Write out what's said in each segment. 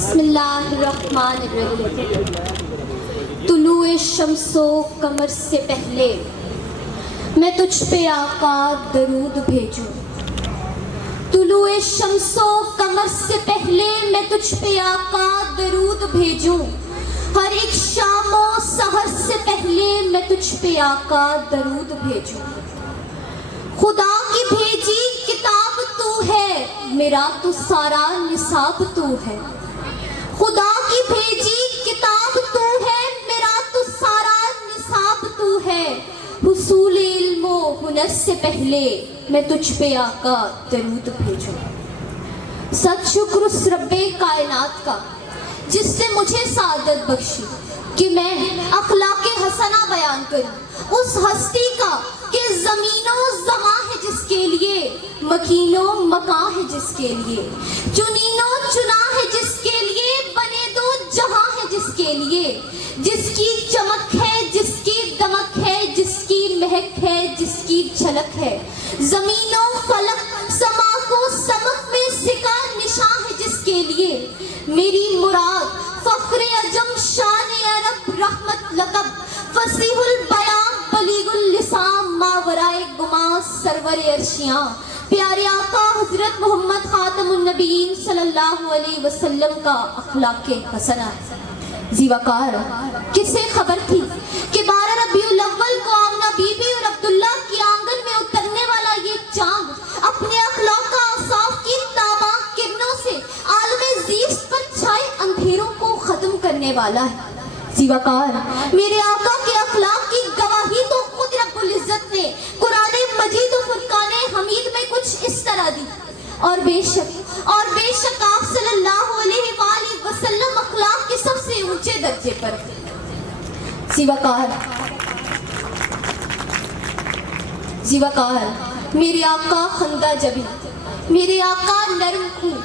बिस्मिल्लाहिर्रहमानिर्रहीम। तुलुए शम्सो कमर से पहले मैं तुझ पे आका दरूद भेजूं। तुलुए शम्सो कमर से पहले मैं तुझ पे आका दरूद भेजूं। हर एक शामो सहर से पहले मैं तुझ पे आका दरूद भेजूं। खुदा की भेजी किताब तू है, मेरा तो सारा निसाब तू है। खुदा की भेजी किताब तू है, मेरा तो सारा निसाब तू है। हुसूल इल्मो हुनर से पहले मैं तुझ पे आका दरूद भेजूं। सच शुक्र उस रब्बे कायनात का जिसने मुझे सादत बख्शी कि मैं अखलाके हसना बयान करूं। उस हस्ती का कि ज़मीनों ज़मा है जिसके लिए, मकीनों मकां है जिसके लिए, चुनीनों चुना है जिसके लिए, बने दो जहां है जिसके लिए, जिसकी चमक है, जिसकी दमक है, जिसकी महक है, जिसकी झलक है। ज़मीनों फलक समा को समक में सिका निशां है जिसके लिए, मेरी मुराद फख्र अजम शान अरब रहमत लकब फसीहुल बयां बलीगुल लिसान मावराए गुमा सरवर अर्शियां प्यारे आका हजरत मोहम्मद खातमुन नबीयीन सल्लल्लाहु अलैहि वसल्लम का अखलाके हसना है। जीवाकार किसे खबर थी कि 12 रबीउल अव्वल को आमना बीबी और अब्दुल्ला की आंगन में उतरने वाला ये चांद अपने अखलाक औसाफ की तामाक किरणों से आलमे ज़ीफ्त पर छाए अंधेरों को खत्म करने वाला है। जीवाकार मेरे आका के अखलाक की गवाही तो खुद रब्बुल इज्जत ने कुरान मजीद और फुरकान हमीद में कुछ इस तरह दी। और बेशक आप सल्लल्लाहु अलैहि वसल्लम अखलाक के सबसे ऊंचे दर्जे पर। जीवाकार मेरे आका खंदा जबी, मेरे आका नरम खून,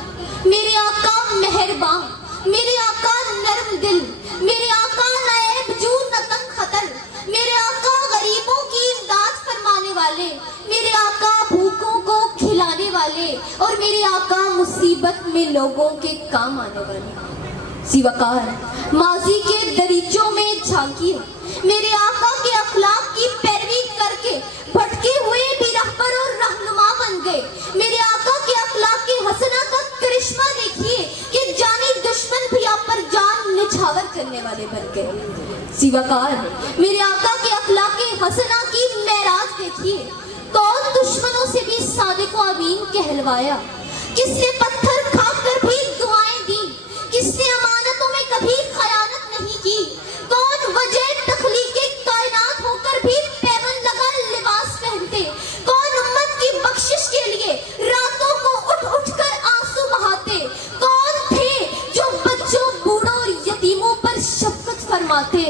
मेरे आका मेहरबान, मेरे आका नरम दिल, मेरे आका नायब जू नतक खतर, मेरे आका गरीबों की इमदाद फरमाने वाले, मेरे आका भूखों को खिलाने वाले, और मेरे आका मुसीबत में लोगों के काम आने वाले। जीवाकार माजी के दरीचों में झांकिए, मेरे आका के अखलाक की पैरवी करके भटके हुए भी रहबर और रहनुमा बन गए। मेरे आका के अखलाक की हसना का करिश्मा देखिए कि जानी दुश्मन भी आप पर जान निछावर करने वाले बन गए। जीवाकार मेरे आका के अखलाक की हसना की मेराज देखिए, कौन दुश्मनों से भी सादिक व अमीन कहलवाया, किसने पत्थर खाकर भी दुआएं दी, किसने अमानतों में कभी खयानत नहीं की, कौन वजह तखलीक कायनात होकर भी पैबंद लगा लिबास पहनते, कौन उम्मत की बख्शिश के लिए रातों को उठ उठ कर आंसू बहाते, कौन थे जो बच्चों बूढ़ों और यतीमों पर शफकत फरमाते।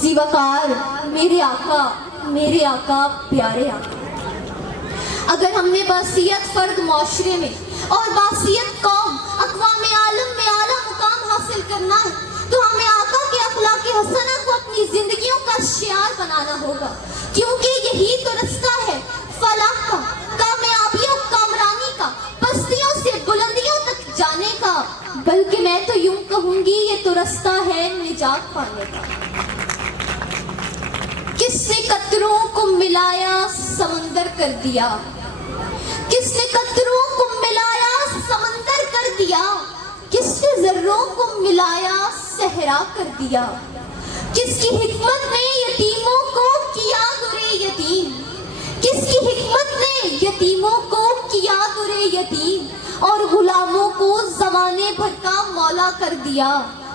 जीवाकार मेरे आका प्यारे आका, अगर हमने बासियत फर्द माशरे में और बासियत कौम अक़वाम आलम में आला मुकाम हासिल करना है तो हमें आका के अखलाक हसना को अपनी जिंदगियों का शियार बनाना होगा, क्योंकि यही तो रास्ता है फलाह का, कामयाबियों कामरानी का, पस्तियों से बुलंदियों तक जाने का, बल्कि मैं तो यूं कहूंगी ये तो रास्ता है निजात पाने का। किसने कतरों को मिलाया समंदर कर दिया, किसने कतरों को मिलाया समंदर कर दिया, किसने ज़र्रों को मिलाया सहरा कर दिया, किसकी हिकमत ने यतीमों को किया दुरे यतीम, किसकी हिकमत ने यतीमों को किया दुरे यतीम, और गुलामों को ज़माने भर का मौला कर दिया,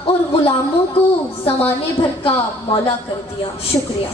और गुलामों को ज़माने भर का मौला कर दिया। शुक्रिया।